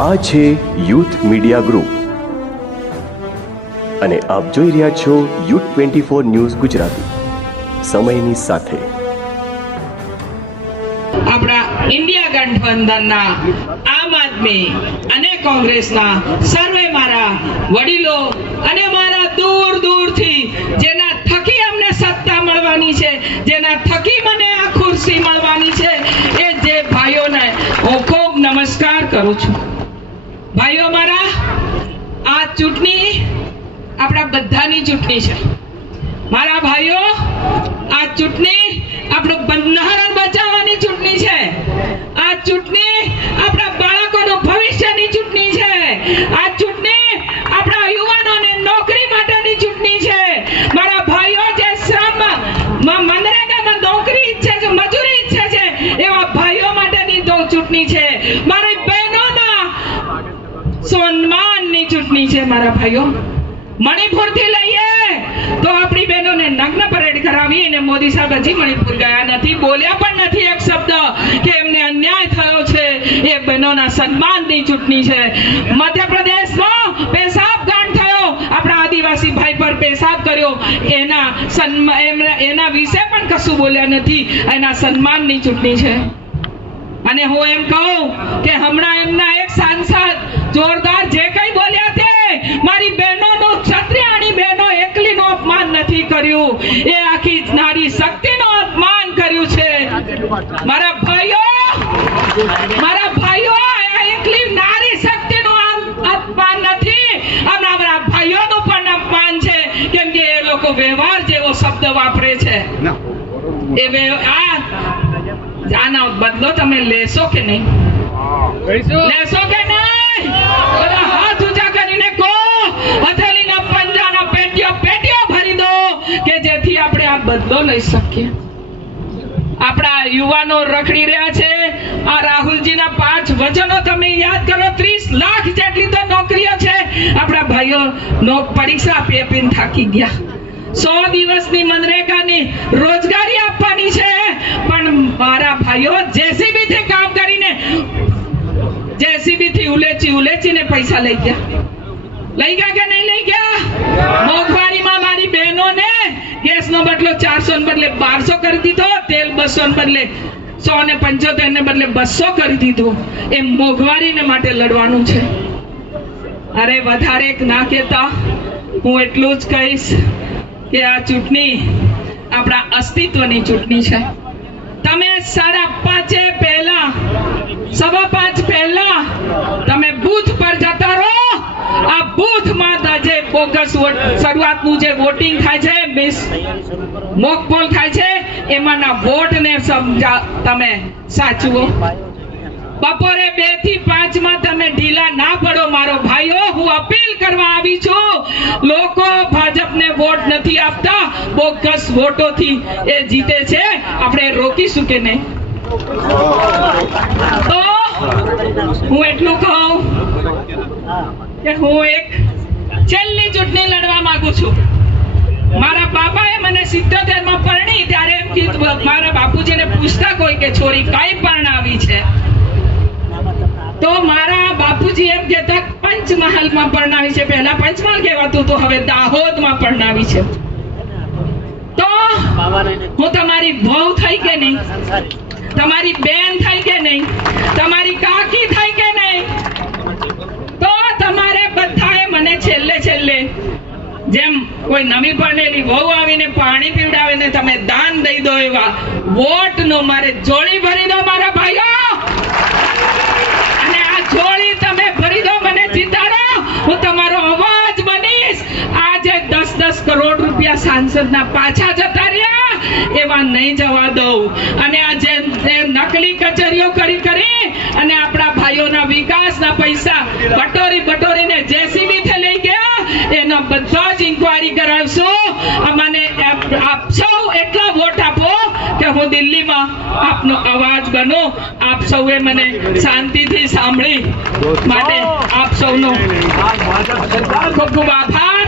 આ છે youth media group અને આપ જોઈ રહ્યા છો યુથ 24 ન્યૂઝ ગુજરાતી, સમયની સાથે. આપણા ઇન્ડિયા ગઠબંધનના આમ આદમી અને કોંગ્રેસના સર્વે મારા વડીલો અને મારા દૂર દૂરથી જેના થકી અમને સત્તા મળવાની છે, જેના થકી મને આ ખુરશી મળવાની છે, એ જે ભાઈઓને હું ખૂબ નમસ્કાર કરું છું. ભાઈઓ મારા, આ ચૂંટણી આપણા બધાની ચૂંટણી છે. મારા ભાઈઓ, આ ચૂંટણી આપણું બંધારણ બચાવવાની ચૂંટણી છે. આ ચૂંટણી આપણા બાળકોનું ભવિષ્યની ચૂંટણી છે. આ ચૂંટણી આપણા યુવાનોને નોકરી માટેની ચૂંટણી છે. મારા ભાઈઓ, જે શ્રમ મનરેગામાં નોકરી ઈચ્છે છે, મજૂરી ઈચ્છે છે, એવા ભાઈઓ માટેની ચૂંટણી છે. મારી બહેનોના સન્માનની ચૂંટણી છે. મારા ભાઈઓ, મણિપુરથી લઈએ તો આપણી બહેનોને નગ્ન પરેડ કરાવી અને મોદી સાહેબ હજી મણિપુર ગયા નથી, બોલ્યા પણ નથી એક શબ્દ કે એમને અન્યાય થયો છે. એ બહેનોના સન્માનની ચૂંટણી છે. મધ્યપ્રદેશમાં પેશાબ કાંડ થયો, આપણા આદિવાસી ભાઈ પર પેશાબ કર્યો, એના વિશે પણ કશું બોલ્યા નથી. એના સન્માનની ચૂંટણી છે. અને હું એમ કહું કે હમણાં એમના એક સાંસદ જોરદાર જે કંઈ બોલ્યા તે મારી બહેનોનું, ક્ષત્રિયાણી બહેનો એકલીનું અપમાન નથી કર્યું, એ આખી નારી શક્તિનું અપમાન કર્યું છે. મારા ભાઈઓ, આ એકલી નારી શક્તિનું અપમાન નથી, અમારા ભાઈઓનું પણ અપમાન છે. કેમ કે એ લોકો વ્યવહાર જેવો શબ્દ વાપરે છે. આનો બદલો તમે લેશો કે નહીં? લેશો કે નહીં? બધા હાથ ઊંચા કરીને કહો, હથેળીના પંજાના પેટીઓ ભરી દો કે જેથી આપણે આ બદલો લઈ શકીએ. આપણા યુવાનો રખડી રહ્યા છે. આ રાહુલજીના 5 વચનો તમે યાદ કરો. 30 લાખ જેટલી તો નોકરીઓ છે. આપણા ભાઈઓ પરીક્ષા આપીને થાકી ગયા. 100 દિવસની મનરેગાની રોજગારી આપવાની છે, પણ મારા ભાઈઓ જેસીબી થી કામ કરીને, જેસીબી થી ઉલેચીને પૈસા લઈ ગયા કે નહીં લઈ ગયા? મોંઘવારીમાં મારી બહેનોને ગેસનો બદલો 400 ને બદલે 1200 કરી દીધો, તેલ 200 ને બદલે 175 ને બદલે 200 કરી દીધું. એ મોંઘવારીને માટે લડવાનું છે. અરે વધારે ના કહેતા, હું એટલું જ કહીશ કે આ ચૂંટણી આપણા અસ્તિત્વની ચૂંટણી છે. તમે 5:30 પહેલા, 5:15 પહેલા તમે બૂથ પર જતા રહો. આ બૂથમાં જે બોગસ શરૂઆતનું જે વોટિંગ થાય છે, મોક પોલ થાય છે, એમાંના વોટને તમે સાચવો. બપોરે 2 થી 5 માં તમે ઢીલા ના પડો. મારો ભાઈઓ, હું અપીલ કરવા આવી છું. લોકો ભાજપને વોટ નથી આપતા, બોગસ વોટોથી એ જીતે છે. આપણે રોકીશું કે નહીં? તો હું એટલું કહું કે હું એક છેલ્લી ચૂંટણી લડવા માંગુ છું. મારા બાપાએ મને 77 માં પરણી ત્યારે એમ કીધું, મારા બાપુજીને પૂછતા કોઈ કે છોરી કઈ પરણાવી છે, તો મારા બાપુજી એમ કહેતા પંચમહાલમાં પરણાવી છે. પહેલા પંચમહાલ કહેવાતું તો હવે દાહોદમાં પરણાવી છે. તો હું તમારી વહુ થઈ કે નહીં? તમારી બેન થઈ કે નહીં? તમારી કાકી થઈ કે નહીં? તો તમારે બધાએ મને છેલ્લે જેમ કોઈ નવી પરણેલી વહુ આવીને પાણી પીવડાવે ને તમે દાન દઈ દો, એવા વોટનો મારે જોડી ભરી દો મારા ભાઈઓ. જોડી તમે ભરી દો, મને જીતાડો. હું તમારો અવાજ બનીશ. આજે 10-10 કરોડ રૂપિયા સાંસદના પાછા જતા રહ્યા, એવા નહીં જવા દઉં. અને આ જે નકલી કચેરીઓ કરી અને આપણા ભાઈઓના વિકાસના પૈસા બટોરીને જેસીબી થી લઈ ગયા, એનો બધો જ ઇન્કવાયરી કરાવશું. મને આપ સૌ એટલા વોટ આપો કે હું દિલ્હીમાં આપનો અવાજ બનો. આપ સૌએ મને શાંતિથી સાંભળી માટે આપ સૌનો ખૂબ ખૂબ આભાર.